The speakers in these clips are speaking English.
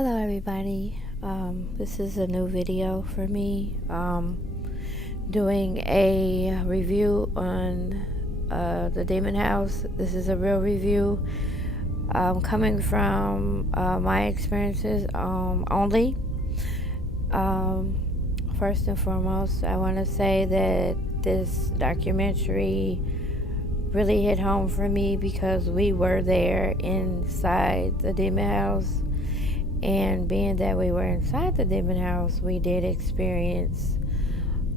Hello everybody. This is a new video for me. Doing a review on the Demon House. This is a real review. Coming from my experiences only. First and foremost, I want to say that this documentary really hit home for me because we were there inside the Demon House. And being that we were inside the Demon House, we did experience,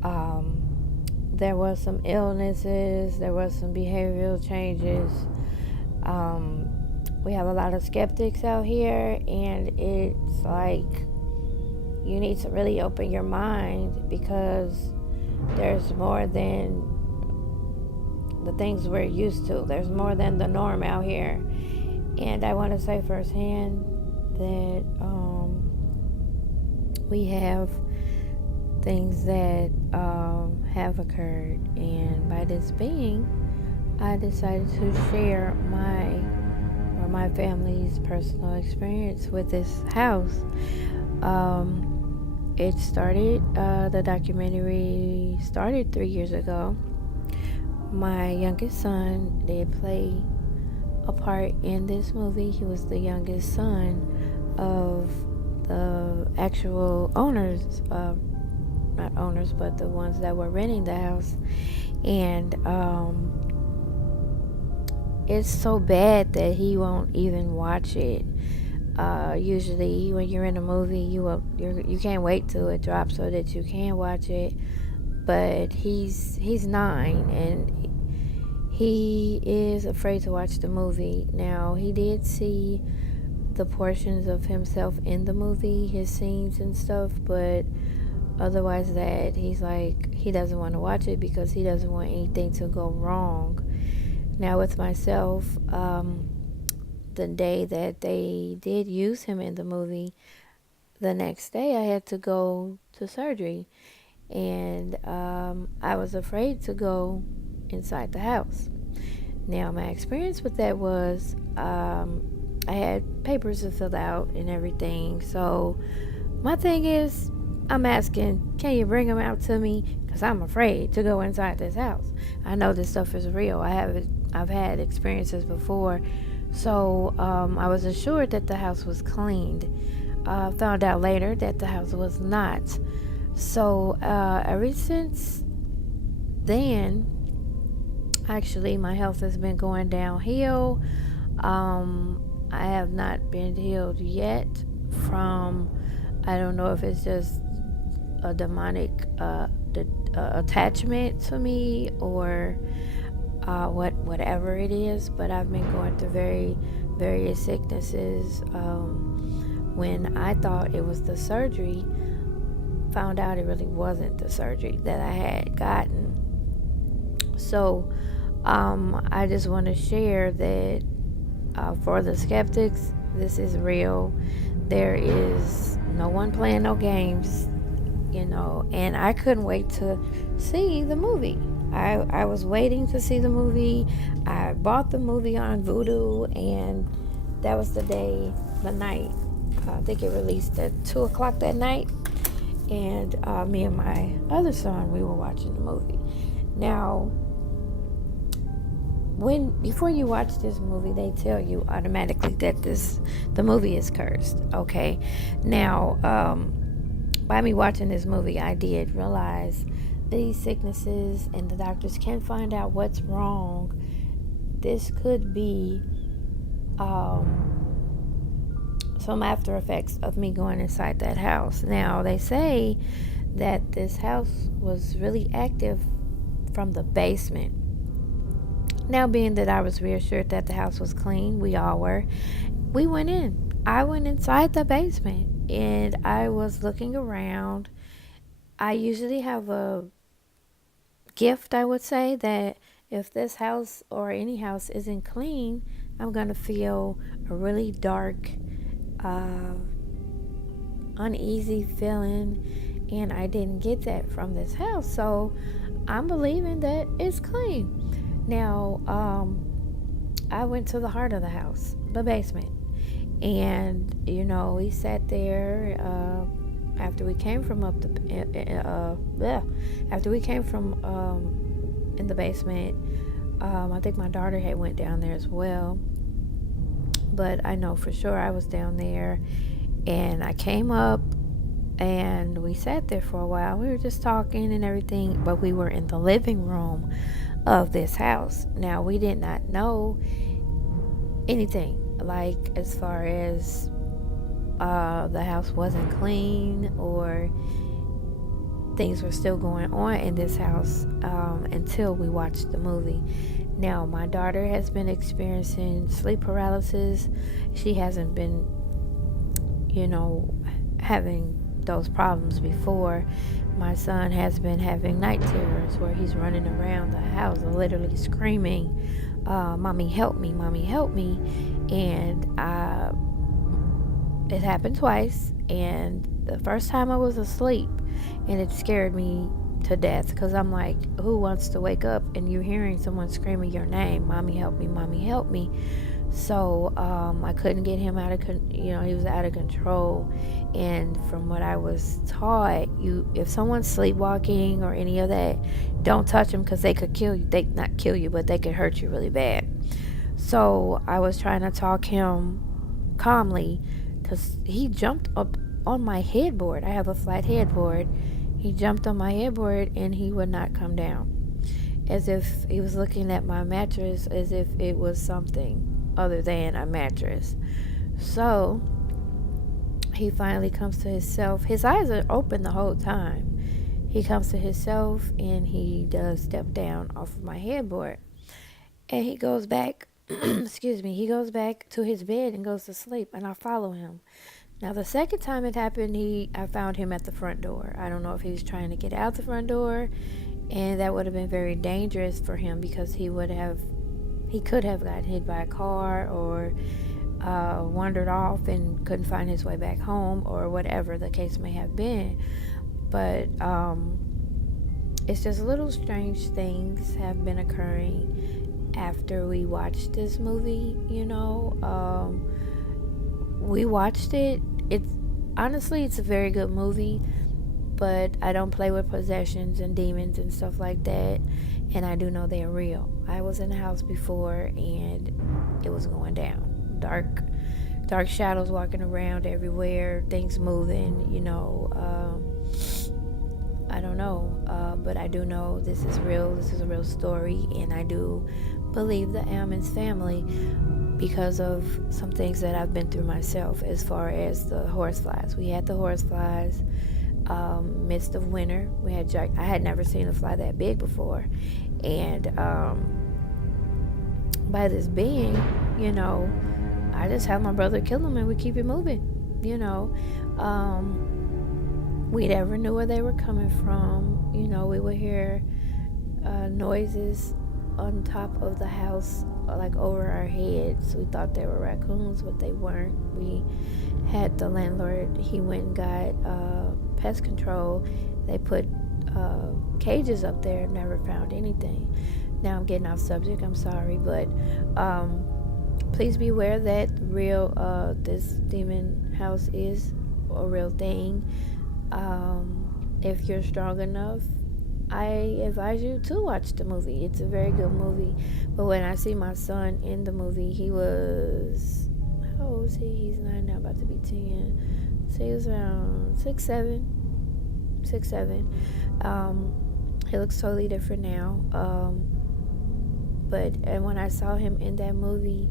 there was some illnesses, there was some behavioral changes. We have a lot of skeptics out here, and it's like you need to really open your mind because there's more than the things we're used to. There's more than the norm out here. And I want to say firsthand that we have things that have occurred, and by this being, I decided to share my family's personal experience with this house. The documentary started 3 years ago. My youngest son did play a part in this movie. He was the youngest son of the actual owners, not owners, but the ones that were renting the house. And it's so bad that he won't even watch it. Usually when you're in a movie, you can't wait till it drops so that you can watch it. But he's 9 and he is afraid to watch the movie. Now, he did see the portions of himself in the movie, his scenes and stuff, but otherwise that he's like, he doesn't want to watch it because he doesn't want anything to go wrong. Now, with myself, the day that they did use him in the movie, the next day I had to go to surgery, and I was afraid to go inside the house. Now, my experience with that was I had papers to fill out and everything. So my thing is, I'm asking, can you bring them out to me? Because I'm afraid to go inside this house. I know this stuff is real. I've had experiences before. So I was assured that the house was cleaned. Found out later that the house was not. So ever since then, actually, my health has been going downhill. I have not been healed yet from, I don't know if it's just a demonic attachment to me or whatever it is, but I've been going through various sicknesses. When I thought it was the surgery, found out it really wasn't the surgery that I had gotten. So I just want to share that for the skeptics, this is real. There is no one playing no games, and I couldn't wait to see the movie. I was waiting to see the movie. I bought the movie on Vudu, and that was the night. I think it released at 2 o'clock that night, and me and my other son, we were watching the movie. Now, before you watch this movie, they tell you automatically that the movie is cursed. Okay, now by me watching this movie, I did realize these sicknesses, and the doctors can find out what's wrong. This could be some after effects of me going inside that house. Now, they say that this house was really active from the basement. Now, being that I was reassured that the house was clean, we all were, we went in. I went inside the basement, and I was looking around. I usually have a gift, I would say, that if this house or any house isn't clean, I'm going to feel a really dark, uneasy feeling, and I didn't get that from this house. So I'm believing that it's clean. Now, I went to the heart of the house, the basement, And we sat there after we came from after we came from in the basement. I think my daughter had went down there as well, but I know for sure I was down there. And I came up and we sat there for a while. We were just talking and everything, but we were in the living room of this house. Now, we did not know anything, like as far as the house wasn't clean or things were still going on in this house until we watched the movie. Now, my daughter has been experiencing sleep paralysis. She hasn't been, having those problems before. My son has been having night terrors where he's running around the house literally screaming, "Mommy, help me, mommy, help me." And it happened twice. And the first time I was asleep, and it scared me to death because I'm like, who wants to wake up and you're hearing someone screaming your name, "Mommy, help me, mommy, help me." So I couldn't get him out of he was out of control. And from what I was taught, if someone's sleepwalking or any of that, don't touch them because they could kill you. They not kill you, but they could hurt you really bad. So I was trying to talk him calmly because he jumped up on my headboard. I have a flat headboard. He jumped on my headboard and he would not come down, as if he was looking at my mattress as if it was something other than a mattress. So he finally comes to himself. His eyes are open the whole time. He comes to himself and he does step down off of my headboard. And he goes back, excuse me, he goes back to his bed and goes to sleep, and I follow him. Now, the second time it happened, I found him at the front door. I don't know if he was trying to get out the front door, and that would have been very dangerous for him because he could have gotten hit by a car or wandered off and couldn't find his way back home or whatever the case may have been. But it's just little strange things have been occurring after we watched this movie. We watched it. It's a very good movie, but I don't play with possessions and demons and stuff like that, and I do know they're real. I was in the house before and it was going down. Dark shadows walking around everywhere, things moving, I don't know, but I do know this is real. This is a real story, and I do believe the Ammons family because of some things that I've been through myself as far as the horseflies. We had the horseflies midst of winter. I had never seen a fly that big before, and by this being, I just have my brother kill them and we keep it moving. We never knew where they were coming from. We would hear noises on top of the house, like over our heads. We thought they were raccoons, but they weren't. We had the landlord, he went and got pest control. They put cages up there, never found anything. Now I'm getting off subject, I'm sorry, but please be aware that this demon house is a real thing. If you're strong enough, I advise you to watch the movie. It's a very good movie. But when I see my son in the movie, he was, how old was he? He's 9 now, about to be 10. So he was around 6, 7. He looks totally different now. But when I saw him in that movie,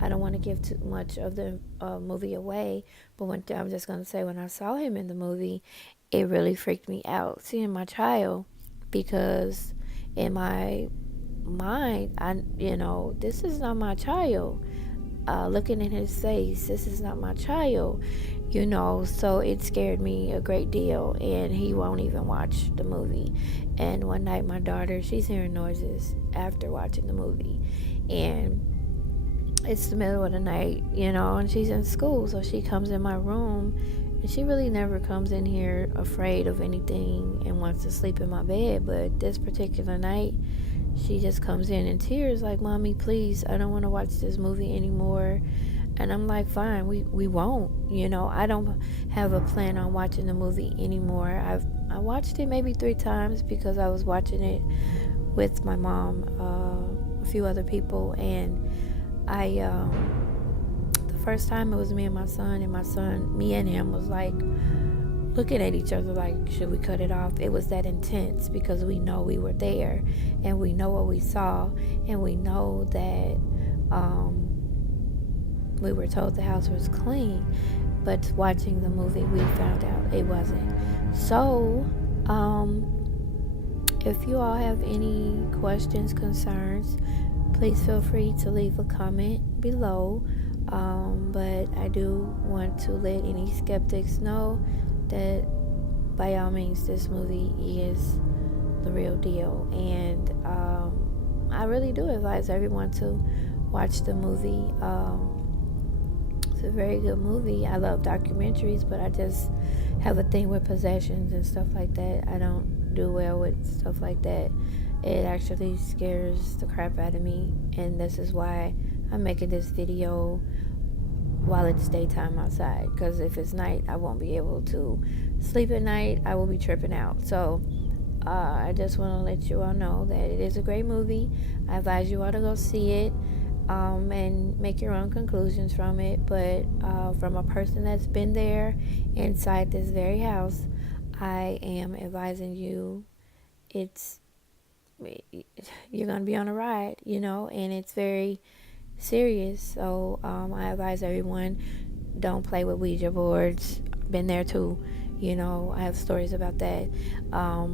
I don't want to give too much of the movie away, but I'm just going to say when I saw him in the movie, it really freaked me out seeing my child, because in my mind, this is not my child. Looking in his face, this is not my child, so it scared me a great deal, and he won't even watch the movie. And one night my daughter, she's hearing noises after watching the movie, and it's the middle of the night, and she's in school, so she comes in my room, and she really never comes in here afraid of anything and wants to sleep in my bed. But this particular night, she just comes in tears like, "Mommy, please, I don't want to watch this movie anymore. And I'm like, fine, we won't. I don't have a plan on watching the movie anymore. I watched it maybe 3 times because I was watching it with my mom, a few other people, and I the first time it was me and my son, me and him was like looking at each other like, should we cut it off? It was that intense because we know we were there and we know what we saw, and we know that we were told the house was clean, but watching the movie we found out it wasn't. So if you all have any questions, concerns, please feel free to leave a comment below. But I do want to let any skeptics know that by all means this movie is the real deal, and I really do advise everyone to watch the movie. It's a very good movie. I love documentaries, but I just have a thing with possessions and stuff like that. I don't do well with stuff like that. It actually scares the crap out of me, and this is why I'm making this video while it's daytime outside, because if it's night I won't be able to sleep at night. I will be tripping out. So I just want to let you all know that it is a great movie. I advise you all to go see it and make your own conclusions from it, but from a person that's been there inside this very house, I am advising you you're going to be on a ride, and it's very serious. So I advise everyone, don't play with Ouija boards. Been there too. I have stories about that. I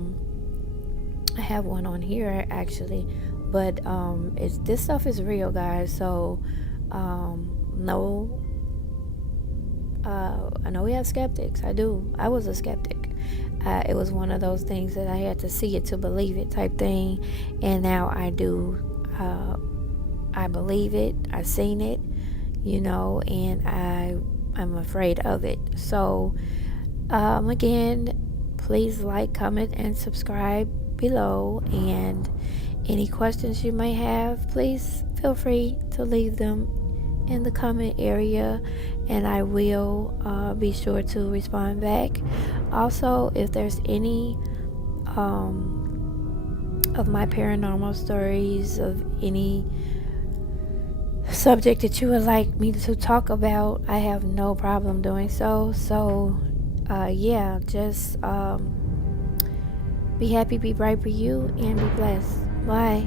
have one on here actually, but this stuff is real, guys. So no, I know we have skeptics. I was a skeptic. It was one of those things that I had to see it to believe it type thing, and now I do. I believe it. I've seen it, and I'm afraid of it. So again, please like, comment, and subscribe below. And any questions you may have, please feel free to leave them in the comment area, and I will be sure to respond back. Also, if there's any of my paranormal stories, of any subject that you would like me to talk about, I have no problem doing so. So yeah, just be happy, be bright for you, and be blessed. Bye.